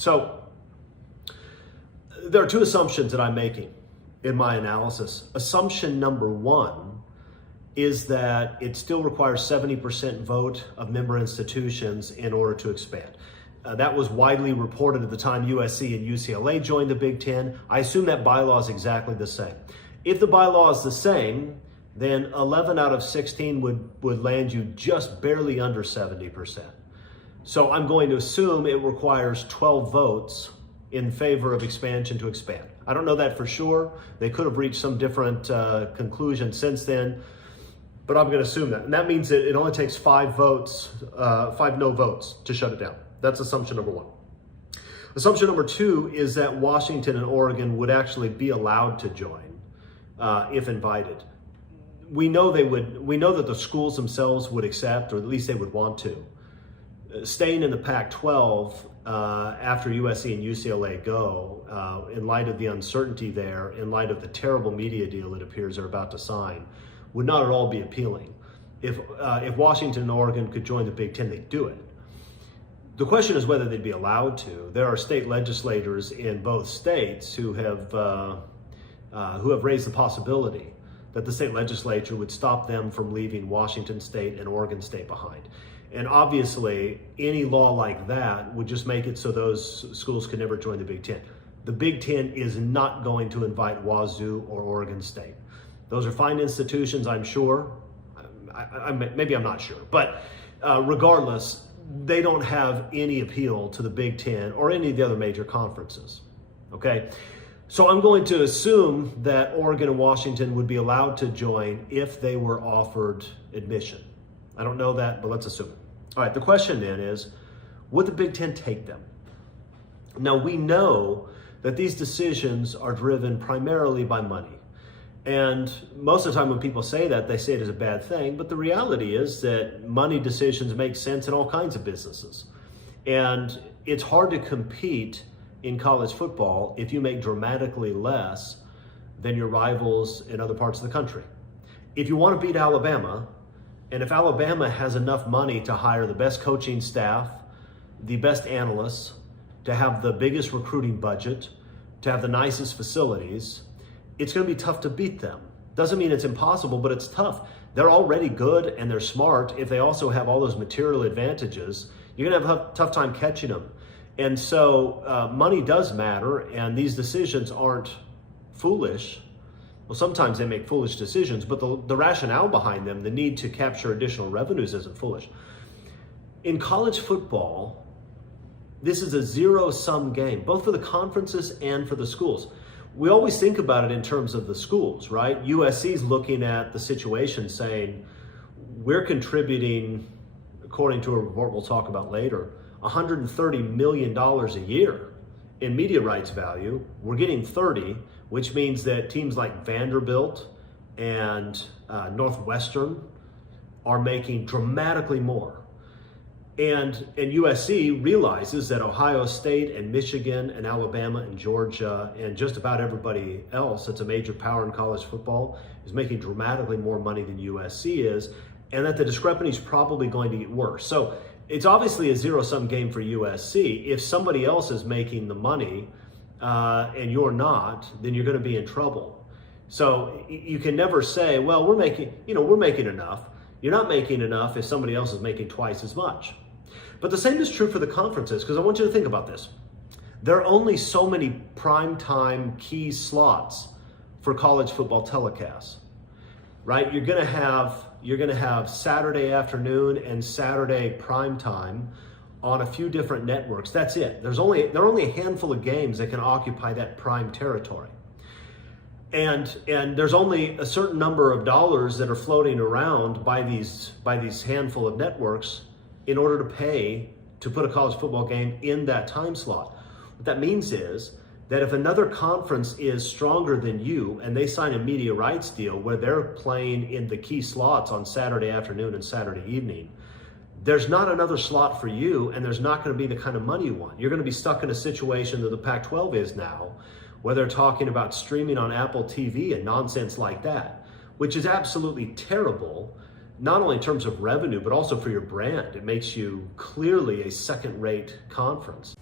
So there are two assumptions that I'm making in my analysis. Assumption number one is that it still requires 70% vote of member institutions in order to expand. That was widely reported at the time USC and UCLA joined the Big Ten. I assume that bylaw is exactly the same. If the bylaw is the same, then 11 out of 16 would land you just barely under 70%. So I'm going to assume it requires 12 votes in favor of expansion to expand. I don't know that for sure. They could have reached some different conclusion since then, but I'm going to assume that. And that means that it only takes 5 no votes to shut it down. That's assumption number one. Assumption number two is that Washington and Oregon would actually be allowed to join if invited. We know they would. We know that the schools themselves would accept, or at least they would want to. Staying in the Pac-12 after USC and UCLA go, in light of the uncertainty there, in light of the terrible media deal it appears they're about to sign, would not at all be appealing. If Washington and Oregon could join the Big Ten, they'd do it. The question is whether they'd be allowed to. There are state legislators in both states who have raised the possibility that the state legislature would stop them from leaving Washington State and Oregon State behind. And obviously, any law like that would just make it so those schools could never join the Big Ten. The Big Ten is not going to invite Wazoo or Oregon State. Those are fine institutions, I'm sure. Maybe I'm not sure. But regardless, they don't have any appeal to the Big Ten or any of the other major conferences, okay? So I'm going to assume that Oregon and Washington would be allowed to join if they were offered admission. I don't know that, but let's assume it. All right, the question then is, would the Big Ten take them? Now, we know that these decisions are driven primarily by money. And most of the time when people say that, they say it as a bad thing, but the reality is that money decisions make sense in all kinds of businesses. And it's hard to compete in college football if you make dramatically less than your rivals in other parts of the country. If you want to beat Alabama, and if Alabama has enough money to hire the best coaching staff, the best analysts, to have the biggest recruiting budget, to have the nicest facilities, it's going to be tough to beat them. Doesn't mean it's impossible, but it's tough. They're already good and they're smart. If they also have all those material advantages, you're going to have a tough time catching them. And so money does matter, and these decisions aren't foolish. Well, sometimes they make foolish decisions, but the rationale behind them, the need to capture additional revenues, isn't foolish. In college football, this is a zero-sum game, both for the conferences and for the schools. We always think about it in terms of the schools, right? USC's looking at the situation saying, we're contributing, according to a report we'll talk about later, $130 million a year in media rights value. We're getting 30, which means that teams like Vanderbilt and Northwestern are making dramatically more. And USC realizes that Ohio State and Michigan and Alabama and Georgia and just about everybody else that's a major power in college football is making dramatically more money than USC is, and that the discrepancy is probably going to get worse. So it's obviously a zero-sum game for USC. If somebody else is making the money and you're not, then you're going to be in trouble. So you can never say, well, we're making enough. You're not making enough if somebody else is making twice as much. But the same is true for the conferences, because I want you to think about this. There are only so many primetime key slots for college football telecasts, right? You're going to have Saturday afternoon and Saturday primetime on a few different networks. That's it. There are only a handful of games that can occupy that prime territory. And there's only a certain number of dollars that are floating around by these handful of networks in order to pay to put a college football game in that time slot. What that means is that if another conference is stronger than you and they sign a media rights deal where they're playing in the key slots on Saturday afternoon and Saturday evening, there's not another slot for you, and there's not going to be the kind of money you want. You're going to be stuck in a situation that the Pac-12 is now, where they're talking about streaming on Apple TV and nonsense like that, which is absolutely terrible, not only in terms of revenue, but also for your brand. It makes you clearly a second-rate conference.